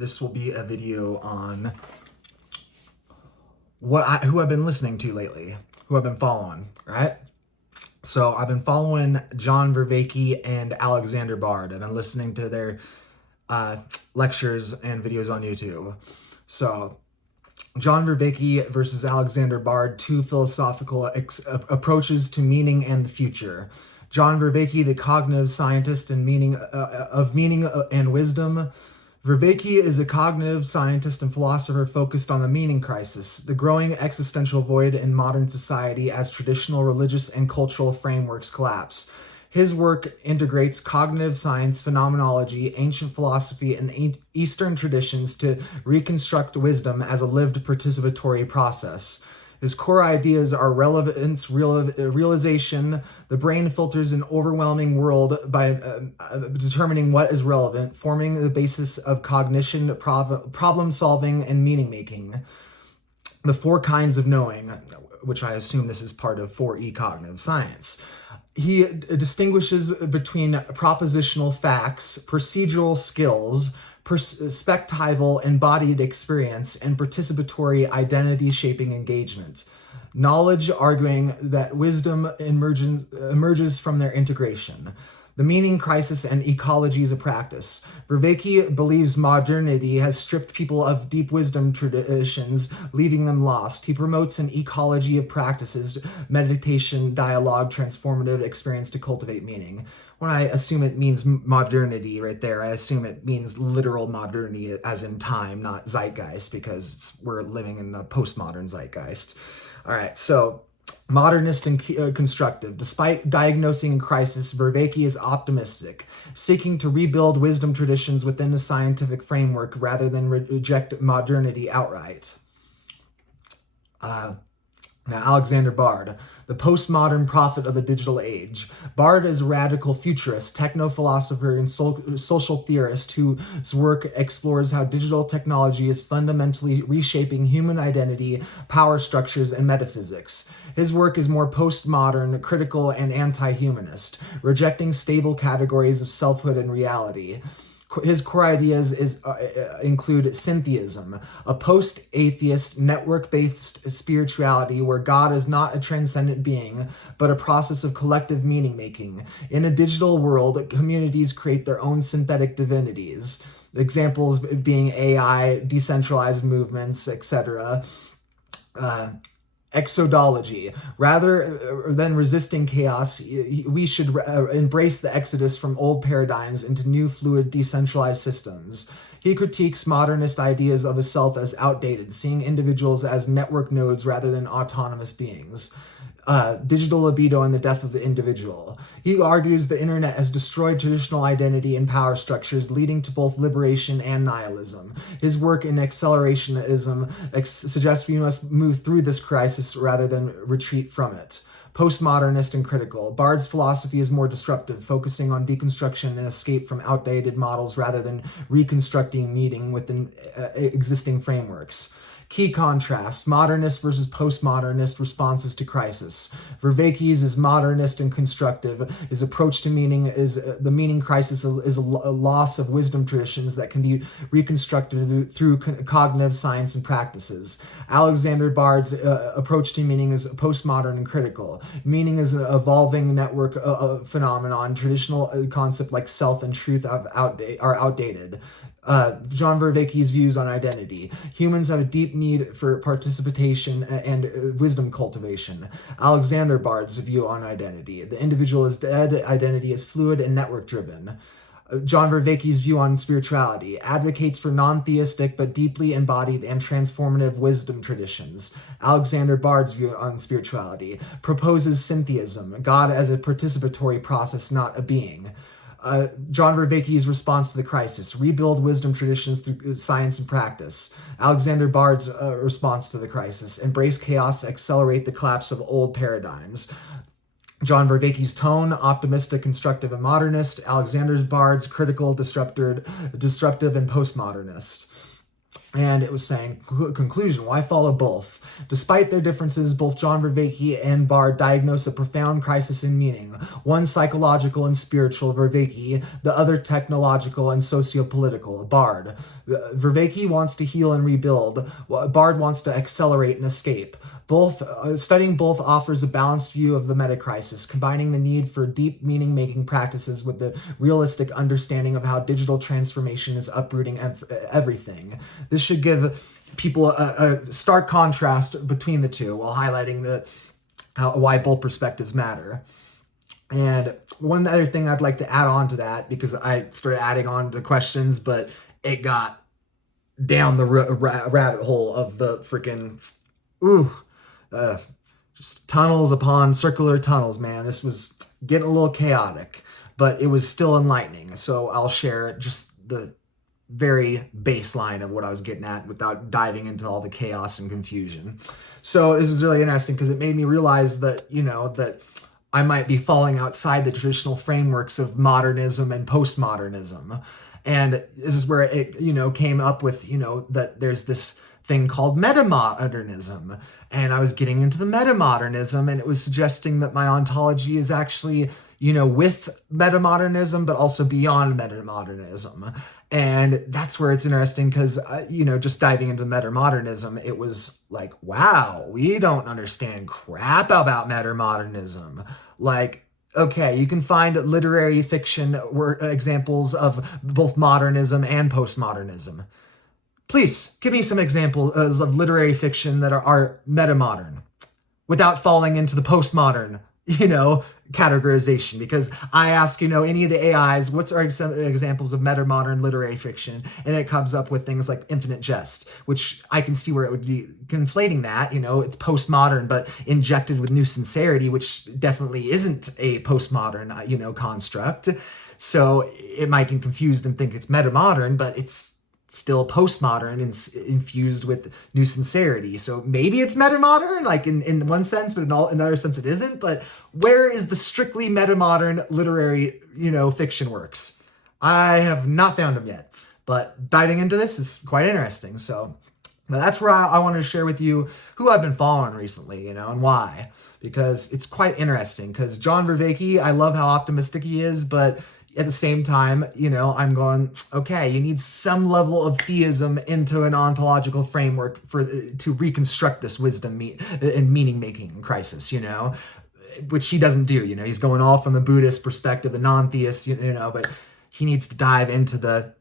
This will be a video on who I've been listening to lately, who I've been following, right? So I've been following John Vervaeke and Alexander Bard. I've been listening to their lectures and videos on YouTube. So John Vervaeke versus Alexander Bard, two philosophical approaches to meaning and the future. John Vervaeke, the cognitive scientist and meaning and wisdom. Vervaeke is a cognitive scientist and philosopher focused on the meaning crisis, the growing existential void in modern society as traditional religious and cultural frameworks collapse. His work integrates cognitive science, phenomenology, ancient philosophy, and Eastern traditions to reconstruct wisdom as a lived participatory process. His core ideas are relevance, realization. The brain filters an overwhelming world by determining what is relevant, forming the basis of cognition, problem solving, and meaning making. The four kinds of knowing, which I assume this is part of 4E cognitive science. He distinguishes between propositional facts, procedural skills, perspectival embodied experience, and participatory identity-shaping engagement. Knowledge, arguing that wisdom emerges from their integration. The meaning crisis and ecologies of practice. Vervaeke believes modernity has stripped people of deep wisdom traditions, leaving them lost. He promotes an ecology of practices, meditation, dialogue, transformative experience to cultivate meaning. When I assume it means modernity right there, I assume it means literal modernity as in time, not zeitgeist, because we're living in a postmodern zeitgeist. All right, so modernist and constructive. Despite diagnosing a crisis, Vervaeke is optimistic, seeking to rebuild wisdom traditions within a scientific framework rather than reject modernity outright. Now, Alexander Bard, the postmodern prophet of the digital age. Bard is a radical futurist, techno-philosopher, and social theorist whose work explores how digital technology is fundamentally reshaping human identity, power structures, and metaphysics. His work is more postmodern, critical, and anti-humanist, rejecting stable categories of selfhood and reality. His core ideas include syntheism, a post-atheist, network-based spirituality where God is not a transcendent being, but a process of collective meaning-making. In a digital world, communities create their own synthetic divinities, examples being AI, decentralized movements, etc. Exodology. Rather than resisting chaos, we should embrace the exodus from old paradigms into new, fluid, decentralized systems. He critiques modernist ideas of the self as outdated, seeing individuals as network nodes rather than autonomous beings. Digital libido and the death of the individual. He argues the internet has destroyed traditional identity and power structures, leading to both liberation and nihilism. His work in accelerationism suggests we must move through this crisis rather than retreat from it. Postmodernist and critical. Bard's philosophy is more disruptive, focusing on deconstruction and escape from outdated models rather than reconstructing meaning within existing frameworks. Key contrast, modernist versus postmodernist responses to crisis. Vervaeke's is modernist and constructive. His approach to meaning is the meaning crisis is a loss of wisdom traditions that can be reconstructed through cognitive science and practices. Alexander Bard's approach to meaning is postmodern and critical. Meaning is an evolving network phenomenon. Traditional concepts like self and truth are outdated. John Vervaeke's views on identity. Humans have a deep need for participation and wisdom cultivation. Alexander Bard's view on identity. The individual is dead, identity is fluid and network-driven. John Vervaeke's view on spirituality. Advocates for non-theistic but deeply embodied and transformative wisdom traditions. Alexander Bard's view on spirituality. Proposes syntheism, God as a participatory process, not a being. John Vervaeke's response to the crisis, rebuild wisdom traditions through science and practice. Alexander Bard's response to the crisis, embrace chaos, accelerate the collapse of old paradigms. John Vervaeke's tone, optimistic, constructive, and modernist. Alexander Bard's critical, disruptive, and postmodernist. And it was saying, conclusion, why follow both? Despite their differences, both John Vervaeke and Bard diagnose a profound crisis in meaning. One psychological and spiritual, Vervaeke, the other technological and socio-political, Bard. Vervaeke wants to heal and rebuild. Bard wants to accelerate and escape. Studying both offers a balanced view of the meta-crisis, combining the need for deep meaning-making practices with the realistic understanding of how digital transformation is uprooting everything. This should give people a stark contrast between the two while highlighting why both perspectives matter. And one other thing I'd like to add on to that, because I started adding on to questions, but it got down the rabbit hole of the freaking, just tunnels upon circular tunnels, man. This was getting a little chaotic, but it was still enlightening. So I'll share just the very baseline of what I was getting at without diving into all the chaos and confusion. So this is really interesting because it made me realize that, that I might be falling outside the traditional frameworks of modernism and postmodernism. And this is where it, came up with, that there's this thing called metamodernism. And I was getting into the metamodernism, and it was suggesting that my ontology is actually, with metamodernism, but also beyond metamodernism. And that's where it's interesting because, just diving into metamodernism, it was like, wow, we don't understand crap about metamodernism. Like, okay, you can find literary fiction examples of both modernism and postmodernism. Please give me some examples of literary fiction that are metamodern without falling into the postmodern, categorization. Because I ask, any of the AIs, what's our examples of metamodern literary fiction? And it comes up with things like Infinite Jest, which I can see where it would be conflating that, it's postmodern, but injected with new sincerity, which definitely isn't a postmodern, construct. So it might get confused and think it's metamodern, but it's still postmodern and infused with new sincerity. So maybe it's metamodern, like in one sense, but in another sense it isn't. But where is the strictly metamodern literary, fiction works? I have not found them yet, but diving into this is quite interesting. So that's where I wanted to share with you who I've been following recently, and why. Because it's quite interesting. Because John Vervaeke, I love how optimistic he is, but at the same time, I'm going, okay, you need some level of theism into an ontological framework to reconstruct this wisdom and meaning-making crisis, which he doesn't do. He's going all from the Buddhist perspective, the non-theist, but he needs to dive into the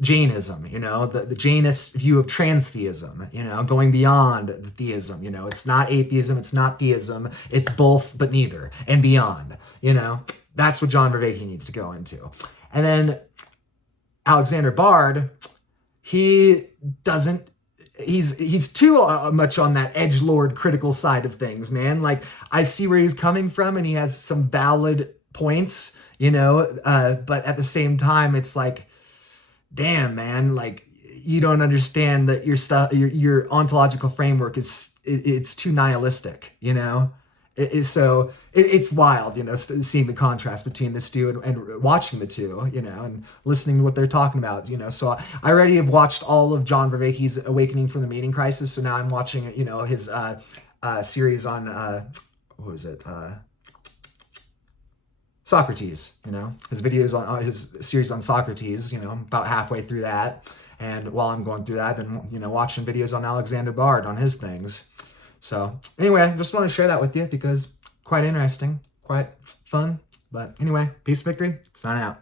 Jainism, the Jainist view of transtheism, going beyond the theism, it's not atheism, it's not theism, it's both but neither, and beyond, That's what John Vervaeke needs to go into. And then Alexander Bard, he's too much on that edgelord critical side of things, man. Like, I see where he's coming from, and he has some valid points, but at the same time, it's like, damn, man, like, you don't understand that your ontological framework it's too nihilistic, It's wild, seeing the contrast between this two and watching the two, and listening to what they're talking about, So I already have watched all of John Vervaeke's Awakening from the Meaning Crisis, so now I'm watching, his series on, what was it? Socrates, his videos on his series on Socrates, about halfway through that. And while I'm going through that, I've been, watching videos on Alexander Bard on his things. So anyway, I just want to share that with you because quite interesting, quite fun. But anyway, peace, victory, sign out.